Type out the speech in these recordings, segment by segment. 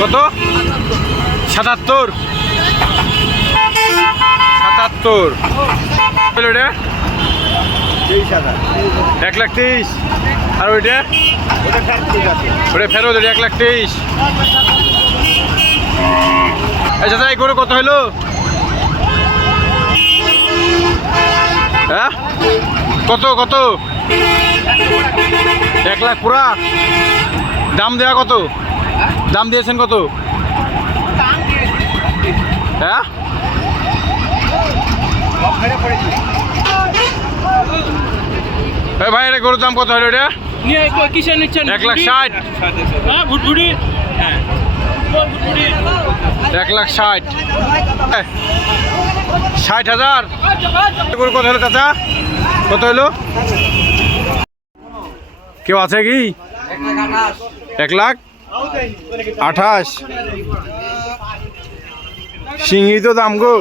কত? 77 77 ওটা 1,30,000 আর ওইটা ওটা ফেরত 1,30,000। আচ্ছা তাই গরু কত হলো? হ্যাঁ কত কত? 1 লাখ পুরা? দাম দেওয়া কত? দাম দিয়েছেন কত? হ্যাঁ ভাই এটা গরুর দাম কত হলো? এটা কিসে নিচ্ছেন? 1,60,000। হ্যাঁ ভুটভুটি 1,60,000 60,000 গরু কত হলো চাচা? কত হলো? কেউ আছে কি? 1,28,000 সিংহি তো দাম গো।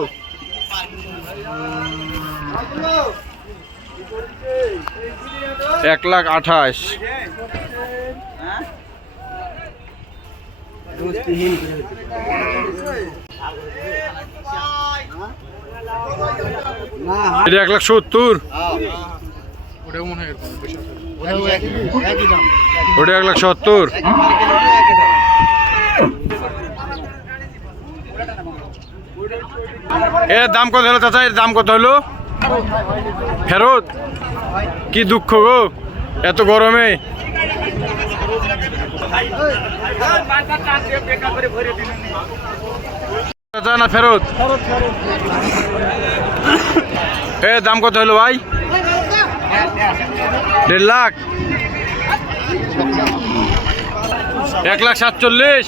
$1,28,000 এটা 1,70,000 ওটা 1,70,000 এর দাম কত হলো চাচা? এর দাম কত হলো? ফেরত? কি দুঃখ গো এত গরমে। চাচা না ফেরত? এর দাম কত হলো ভাই? 1.5 লাখ 1,47,000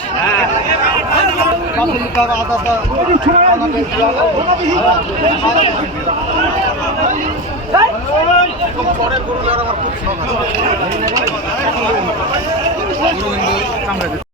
কামড়া